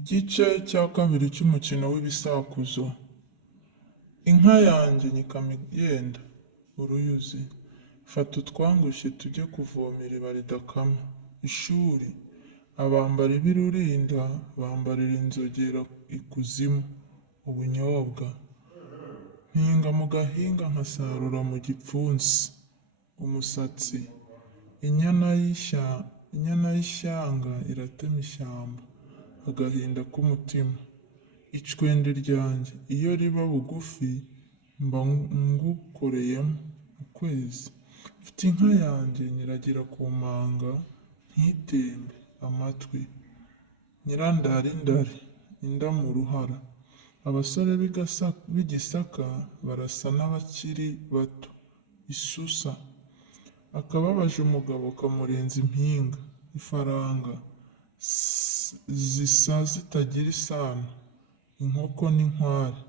Igice cya kabiri cy'umukino w'ibisakuzo. Inka yanjye nyikama yenda uruyuzi, fata utwangushye tujye kuvoma iriba ridakama. Ishuri, abambari b'irurinda bambarira inzogera ikuzimu. Ubunyobwa, mpinga mu gahinga nkasarura mu gipfunsi. Umusatsi, inyana y'ishyanga iratema ishyamba. Agahinda k'umutima, icwende ryanjye iyo riba bugufi mba ngukoreyemo ukwezi. Mfite inka yanjye nyiragira ku manga ntitembe amatwi. Nyirandarindari, inda mu ruhara. Abasore b'i Gisaka barasa n'abakiri bato. Isusa, akababaje umugabo kamurenza impinga. Ifaranga, zisa zitagira isano. Inkoko n'inkware.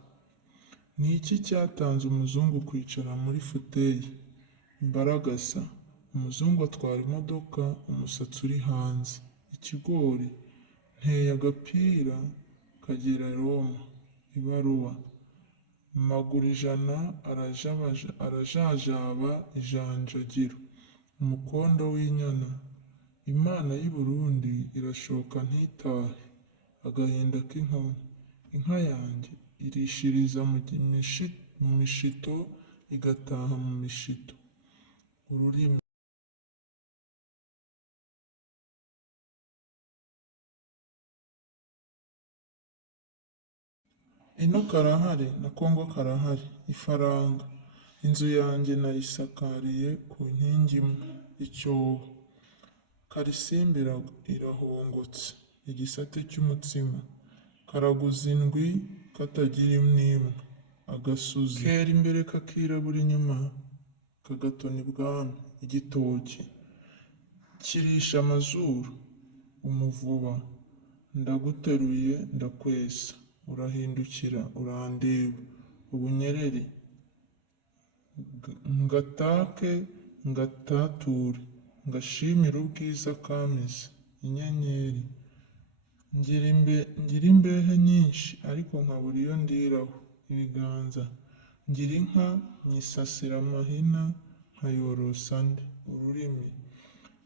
Ni iki cyatanze umuzungu kwicara muri futeyi? Imbaragasa, umuzungu atwara imodoka umusatsi uri hanze. Ikigori, nteye agapira kagera Roma. Ibaruwa, maguru ijana arajajaba ijanjagiro. Umukondo w'inyana, Imana y'i Burundi irashoka ntitahe. Agahinda k'inkumi, inka yanjye irishiriza mu mishito igataha mu mishito. Ururimi, ino karahari na Kongo karahari. Ifaranga, inzu yanjye nayisakariye ku nkingi imwe. Icyobo, Karisimbi irahongotse. Igisate cy'umutsima, karaguza indwi katagira n'imwe. Agasuzi, kera imbere kakirabura inyuma kagatona ibwami. Igitoki, kirisha amazuru. Umuvuba, ndaguteruye ndakwesa, urahindukira urandeba. Ubunyereri, ngatake ngatature, ngashimire ubwiza kameze. Inyenyeri, ngira imbehe nyinshi ariko nkabura iyo ndiraho. Ibiganza, ngira inka nyisasira amahina nkayorosa nde. Ururimi,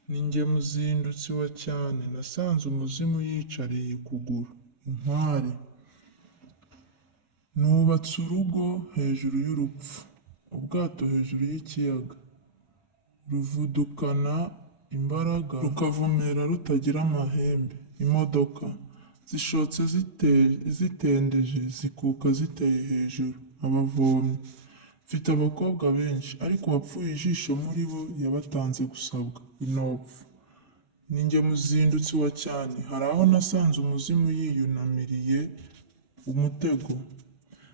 ni njye muzindutsi wa cyane nasanze umuzimu yicariye ikuguru. Inkware, nubatse urugo hejuru y'urupfu. Ubwato hejuru y'ikiyaga, ruvudukana imbaraga rukavumera rutagira amahembe. Imodoka, zishotse zitendeje zikuka ziteye hejuru. Abavomyi, mfite abakobwa benshi ariko uwapfuye ijisho muri bo yabatanze gusabwa. Inopfu, ni njye muzindutsi wa cyane hari aho nasanze umuzimu yiyunamiriye umutego.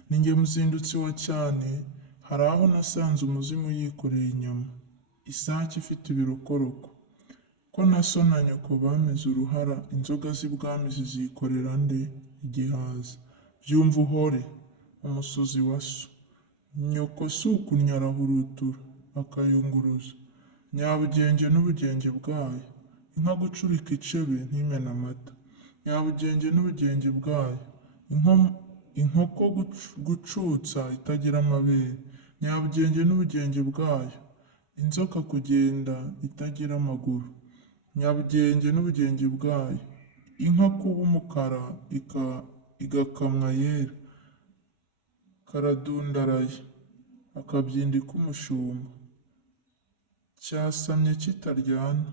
Ni njye muzindutsi wa cyane hari aho nasanze umuzimu yikoreye inyama. Isake ifite ibirokoroko, ko na so na nyoko bameze uruhara. Inzoga z'ibwami zizikorera nde? Igihaza, byumva uhore umusuzi wa so. Nyoko si ukunnya arahurutura akayunguruza. Nyabugenge n'ubugenge bwayo, inka gucurika icebe ntimena amata. Nyabugenge n'ubugenge bwayo, inkoko gucutsa itagira amabere. Nyabugenge n'ubugenge bwayo, inzoka kugenda itagira amaguru. Nyabugenge n'ubugenge bwayo, inka kuba umukara igakamwa yera. Karadundaraye, akabyindi k'umushumba. Cyasamye kitaryana,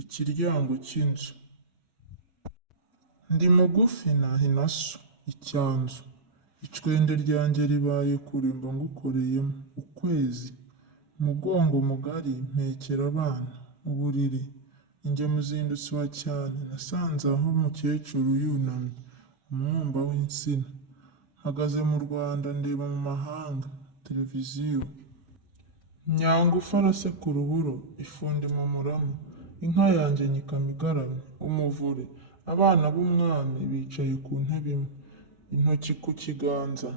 ikiryango cy'inzu. Ndi mugufi nahina so. Icyanzu, icwende ryanjye ribaye kure mba ngukoreyemo ukwezi. Umugongo mugari mpekera abana. Uburiri, njye muzindutsi wa cyane nasanze aho umukecuru yunamye umwumba w'insina. Mpagaze mu Rwanda ndeba mu mahanga. Televiziyo, Nyangufu arasekura uburo, ifundi mu murama. Inka yanjye nyikama igaramye. Umuvure, abana b'umwami bicaye ku ntebe imwe. Intoki ku kiganza,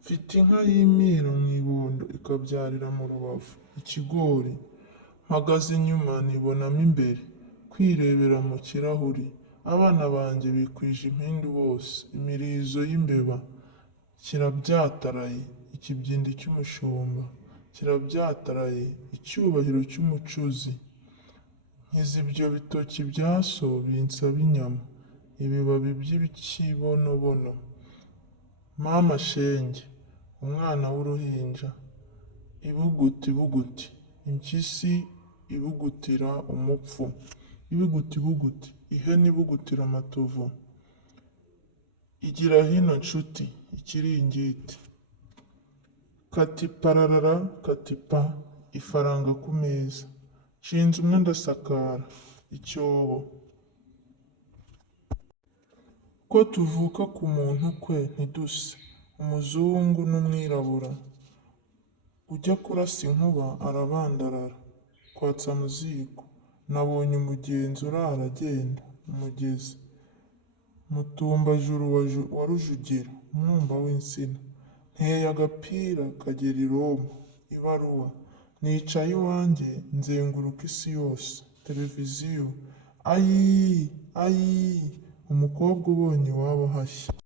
mfite inka y'imira mu ibondo ikabyarira mu rubavu. Ikigori, mpagaze inyuma nibonamo imbere. Kwirebera mu kirahuri, abana banjye bikwije impindu bose, imirizo y'imbeba kirabyataraye, ikibyindi cy'umushumba kirabyataraye, icyubahiro cy'umucuzi. Nkiza ibyo bitoki bya so binsaba inyama, ibibabi by'ikibonobono. Mama shenge, umwana w'uruhinja, ibuguti buguti, impyisi ibugutira umupfu, ibuguti buguti, ihene ibugutira amatovu. Igira hino nshuti, ikiringiti. Kati pararara, kati pa, ifaranga ku meza. Nshinze umwe ndasakara, icyobo. Ko tuvuka ku muntu kwe ntiduse, umuzungu n'umwirabura. Ujya kurasa inkuba arabandarara, kwatsa mu ziko. Nabonye umugenzi urara agenda, umugezi. Mutumbajuru wa Rujugira, umwumba w'insina. Nteye agapira kagera i Roma, ibaruwa. Nicaye iwanjye nzenguruka isi yose, televiziyo. Ayii, ayii, umukobwa ubonye iwabo hashya.